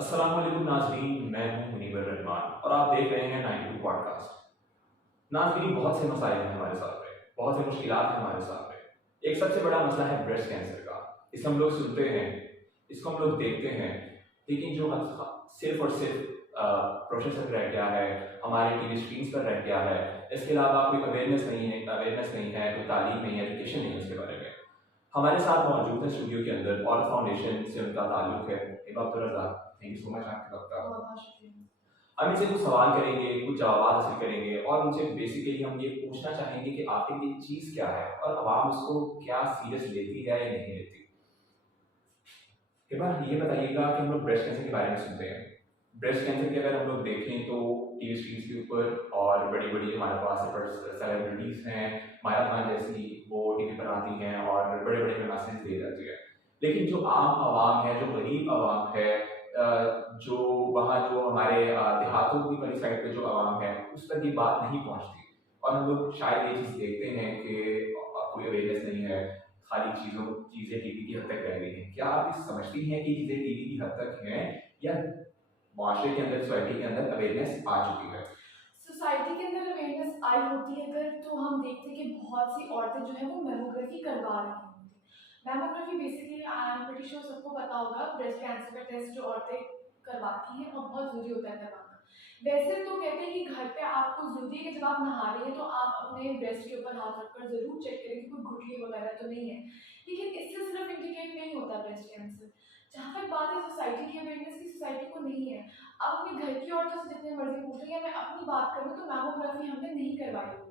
अस्सलाम वालेकुम नाज़रीन, मैं हूं मुनीबर रहमान और आप देख रहे हैं 92 पॉडकास्ट। नाज़रीन, बहुत से मसाइल हैं हमारे सामने, बहुत से मुश्किलात हैं हमारे सामने। एक सबसे बड़ा मसला है ब्रेस्ट कैंसर का। इसे हम लोग सुनते हैं, इसको हम लोग देखते हैं, लेकिन जो सिर्फ और सिर्फ प्रोसेस तक रह गया है, हमारे टीवी स्क्रीन्स पर रह गया है। इसके अलावा कोई अवेयरनेस नहीं है, कोई तालीम नहीं है, एजुकेशन नहीं है इसके बारे में। हमारे साथ मौजूद है स्टूडियो के अंदर और फाउंडेशन से उनका ताल्लुक है Hiba Abdul Razak. Thank you so much आपके वक्त का। बहुत बहुत शुक्रिया। हम इनसे कुछ सवाल करेंगे, कुछ जवाब हासिल करेंगे और उनसे बेसिकली हम ये पूछना चाहेंगे कि आखिर ये चीज़ क्या है और आवाम उसको क्या सीरियस लेती है या नहीं लेती। हिबा, ये बताइएगा कि हम लोग ब्रेस्ट कैंसर के बारे में सुनते हैं। ब्रेस्ट कैंसर के अगर हम लोग देखें तो टीवी स्क्रीन के ऊपर और बड़ी बड़ी हमारे पास सेलिब्रिटीज़ हैं, माया खान जैसी, वो टीवी पर आती हैं और बड़े बड़े मैसेज दे जाती है। लेकिन जो आम आवाम है, जो गरीब आवाम है, जो वहाँ जो हमारे देहातों की वाली साइड पे जो आवाम है, उस तक ये बात नहीं पहुँचती और हम लोग शायद ये चीज़ देखते हैं कि कोई अवेयरनेस नहीं है, खाली चीज़ें टीवी की हद तक रह गई हैं। क्या आप इस समझती हैं कि चीज़ें टीवी की हद तक हैं या माशरे के अंदर, सोसाइटी के अंदर अवेयरनेस आ चुकी है? सोसाइटी के अंदर अवेयरनेस आई होती है अगर, तो हम देखते हैं कि बहुत सी औरतें जो है वो मेमोग्राफी करवा रही होती हैं। Mammography basically I am pretty sure सबको पता होगा, ब्रेस्ट कैंसर का टेस्ट जो औरतें करवाती हैं और बहुत ज़रूरी होता है करवाना। वैसे तो कहते हैं कि घर पे आपको ज़रूरी है कि जब आप नहा रहे हैं तो आप अपने ब्रेस्ट के ऊपर हाथ रखकर ज़रूर चेक करें कि कोई गुठली वगैरह तो नहीं है, लेकिन इससे सिर्फ इंडिकेट नहीं होता ब्रेस्ट कैंसर। जहाँ तक बात है सोसाइटी की अवेयरनेस की, सोसाइटी को नहीं है। अब अपने घर की औरतों से जितने मर्जी पूछ रही है, मैं अपनी बात करूँ तो मैमोग्राफी हमने नहीं करवाई होती।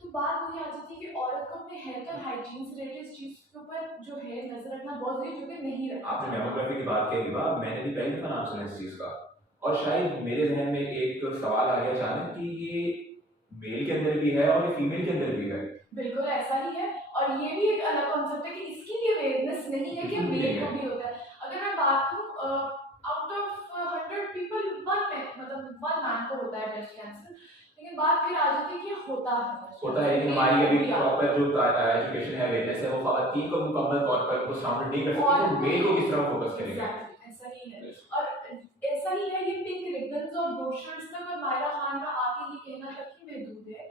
तो बात वही आ जाती है कि औरत को अपने हेल्थ और हाइजीन से रिलेटेड इस चीज़ के ऊपर जो है नजर रखना बहुत जरूरी है, जो कि नहीं रखा आपने जाता। मेमोग्राफी की बात कही, वाह, मैंने भी पहली दफा नाम सुना इस चीज़ का और शायद मेरे जहन में एक सवाल आ गया अचानक कि ये मेल के अंदर भी है और ये फीमेल के अंदर भी है। बिल्कुल ऐसा ही है, और ये भी एक अलग कॉन्सेप्ट है कि इसकी भी अवेयरनेस नहीं है कि बिल्कुल भी नहीं मेल है। को भी होता है। अगर मैं बात करूँ, आउट ऑफ 100 पीपल मतलब 1 मैन को होता है ब्रेस्ट कैंसर, लेकिन बात फिर आ जाती है कि होता है breast होता है, cancer, लेकिन मेल हमारी को अभी भी आता है। प्रॉपर जो एजुकेशन है, अवेयरनेस है, वो खवातीन को मुकम्मल तौर पर वो शामिल नहीं कर सकती, तो मेल को किस तरह फोकस करेंगे? एग्जैक्टली ऐसा ही है। और ऐसा ही है, ये पिंक रिबन्स और ब्रोशर्स तक और मायरा खान का आके ये कहना तक ही महदूद है।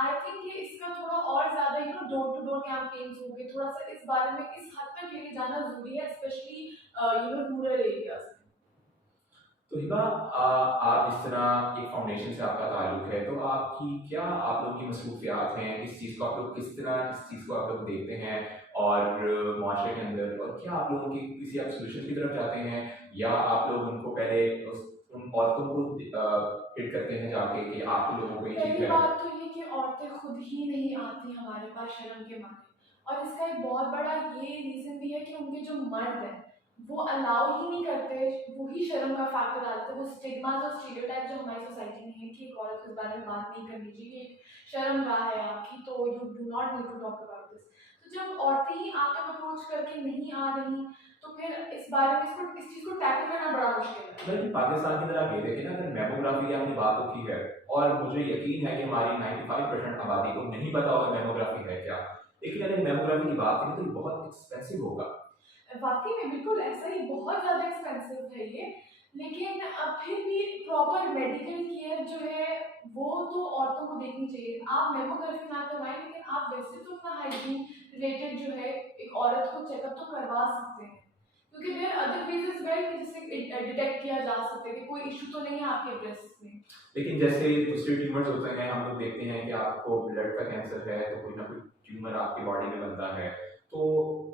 आई थिंक ये इसका थोड़ा और ज्यादा डोर टू डोर कैंपेन्स हो गए, थोड़ा सा इस बारे में इस हद तक लेके जाना जरूरी है, स्पेशली रूरल एरियाज में। तो हिबा, आप इस तरह एक फाउंडेशन से आपका ताल्लुक है, तो आपकी क्या आप लोगों की मसरूफियात हैं, इस चीज़ को आप लोग किस तरह इस चीज़ को आप लोग देखते हैं और माशरे के अंदर, और क्या आप लोगों की किसी आप सोल्यूशन की तरफ जाते हैं या आप लोग उनको पहले उन औरतों को हिट करते हैं जाके कि आप लोगों को ये चीज़ पहली है? बात तो ये कि औरतें खुद ही नहीं आती हमारे पास शर्म के मारे, और इसका एक बहुत बड़ा ये रीजन भी है कि उनके जो मर्द हैं वो अलाउ ही नहीं करते, वही शर्म का फैक्टर डालते हैं। वो स्टिग्मास और स्टीरियोटाइप जो हमारी सोसाइटी में है कि एक औरत को इस बारे में बात नहीं करनी चाहिए, एक शर्म गाह है आपकी, तो you do not need to talk about this. तो जब औरतें ही आप तक अप्रोच करके नहीं आ रही, तो फिर इस बारे में इस चीज़ को टैकल करना बड़ा मुश्किल है। लेकिन पाकिस्तान की तरह आप ये देखें ना, अगर मेमोग्राफी की आपने बात की है और मुझे यकीन है कि हमारी 95% आबादी को नहीं पता होगा मेमोग्राफी है क्या, लेकिन अगर मेमोग्राफी की बात करें तो ये बहुत एक्सपेंसिव होगा। वाकई में बिल्कुल ऐसा ही, बहुत ज़्यादा एक्सपेंसिव है ये, लेकिन फिर भी प्रॉपर मेडिकल केयर जो है वो तो औरतों को देखनी चाहिए। आप मेमोग्राफी ना करवाएं, लेकिन आप वैसे तो अपना हाइजीन रिलेटेड जो है एक औरत को चेकअप तो करवा सकते हैं, क्योंकि there other ways is well कि जिससे डिटेक्ट किया जा सकता है कि कोई इशू तो नहीं है आपके ब्रेस्ट में। लेकिन जैसे दूसरे ट्यूमर्स होते हैं, हम लोग देखते हैं कि आपको ब्लड का कैंसर है तो कोई ना कोई ट्यूमर आपकी बॉडी में बनता है, तो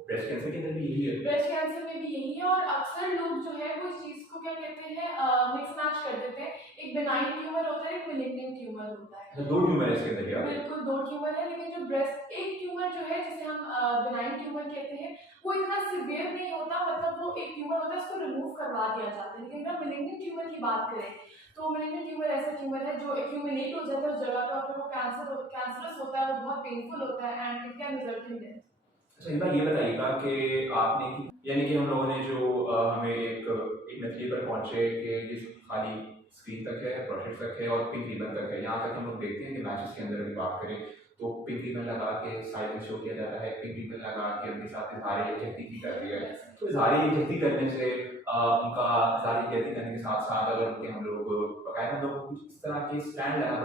ब्रेस्ट कैंसर के अंदर भी यही है। ब्रेस्ट कैंसर में भी यही है, और अक्सर लोग जो है वो इस चीज़ को क्या कहते हैं, मिक्स मैच कर देते हैं। एक बेनाइन ट्यूमर होता है, एक मेलिग्नेंट ट्यूमर होता है। अच्छा, दो ट्यूमर है इसके अंदर क्या? बिल्कुल 2 ट्यूमर है, लेकिन जो ब्रेस्ट एक ट्यूमर जो है जिसे हम बेनाइन ट्यूमर कहते हैं, वो इतना सिवियर नहीं होता, मतलब वो एक ट्यूमर होता है, उसको रिमूव करवा दिया जाता है। लेकिन अगर मेलिग्नेंट ट्यूमर की बात करें, तो मेलिग्नेंट ट्यूमर ऐसा ट्यूमर है जो एक्यूमुलेट हो जाता है उस जगह पर, फिर वो कैंसरस होता है, वो बहुत पेनफुल होता है and it can result in death. अच्छा, एक बार ये बताइएगा कि आपने यानी कि हम लोगों ने जो हमें एक नतीजे पर पहुंचे कि ये खाली स्क्रीन तक है, प्रोसेस तक है और पिंक रिबन तक है, यहाँ तक हम लोग देखते हैं कि मैचेस के अंदर अगर बात करें तो पिंक रिबन लगा के साइलेंस शो किया जाता है, पिंक रिबन लगा के उनके साथ इज़हार यकजहती की जाती है। तो इज़हार यकजहती करने से उनका इज़हार यकजहती करने के साथ-साथ अगर उनके हम लोग बाकायदा हम लोग कुछ इस तरह के स्टैंड लेना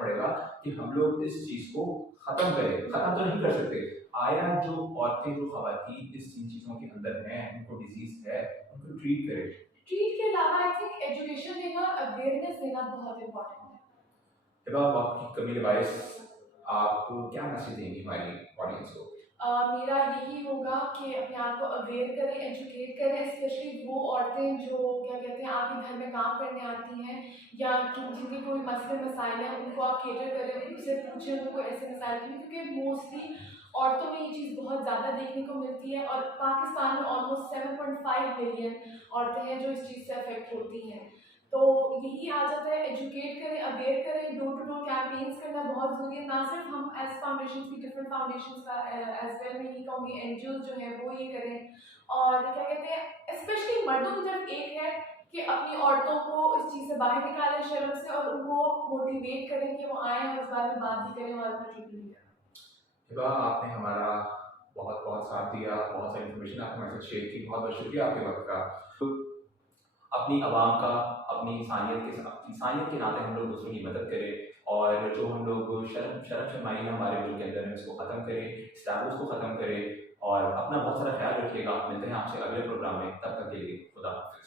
पड़ेगा कि हम लोग इस चीज़ को ख़त्म करें। ख़त्म तो नहीं कर सकते, आया जो औरतें, जो ख़वातीन इन चीज़ों के अंदर हैं, उनको डिज़ीज़ है, उनको ट्रीट करें। ट्रीट के अलावा आई थिंक एजुकेशन देना और अवेयरनेस देना बहुत इम्पोर्टेंट है। जब आप आपकी कमी वाइस आप क्या मैसेज देंगी हमारी ऑडियंस को? मेरा यही होगा कि अपने आप को अवेयर करें, एजुकेट करें, स्पेशली वो औरतें जो क्या कहते हैं आपके घर में काम करने आती हैं या जिनके कोई मसले मसाइल हैं, उनको आप केटर करें, उनसे पूछें उनको कोई ऐसे मसाइल के लिए, क्योंकि मोस्टली औरतों में ये चीज़ बहुत ज़्यादा देखने को मिलती है और पाकिस्तान में ऑलमोस्ट 7.5 मिलियन औरतें हैं जो इस चीज़ से अफेक्ट होती हैं। तो यही आ जाता है, एजुकेट करें, अवेयर करें, डोर टू डोर कैंपेन्स करना बहुत ज़रूरी है। ना सिर्फ हम एज फाउंडेशन की डिफरेंट फाउंडेशन का एज वेल मैं यही कहूँगी एनजीओ जो है वो ये करें, और क्या कहते हैं स्पेशली मर्दों की तरफ एक है कि अपनी औरतों को इस चीज़ से बाहर निकालें शर्म से, और उनको मोटिवेट करें कि वो आएँ और इस बारे में बात भी करें और अपना ट्रीटमेंट करें। हिबा, आपने हमारा बहुत बहुत साथ दिया, बहुत सारी इन्फॉर्मेशन आपने हमारे साथ शेयर की, बहुत बहुत शुक्रिया आपके वक्त का। तो अपनी आवाम का, अपनी इंसानियत के नाते हम लोग दूसरों की मदद करें और जो हम लोग शर्माई है हमारे वजूद के अंदर है उसको ख़त्म करें, इस टैबूज़ को ख़त्म करें और अपना बहुत सारा ख्याल रखिएगा। मिलते हैं आपसे अगले प्रोग्राम में, तब तक के लिए खुदा हाफ़िज़।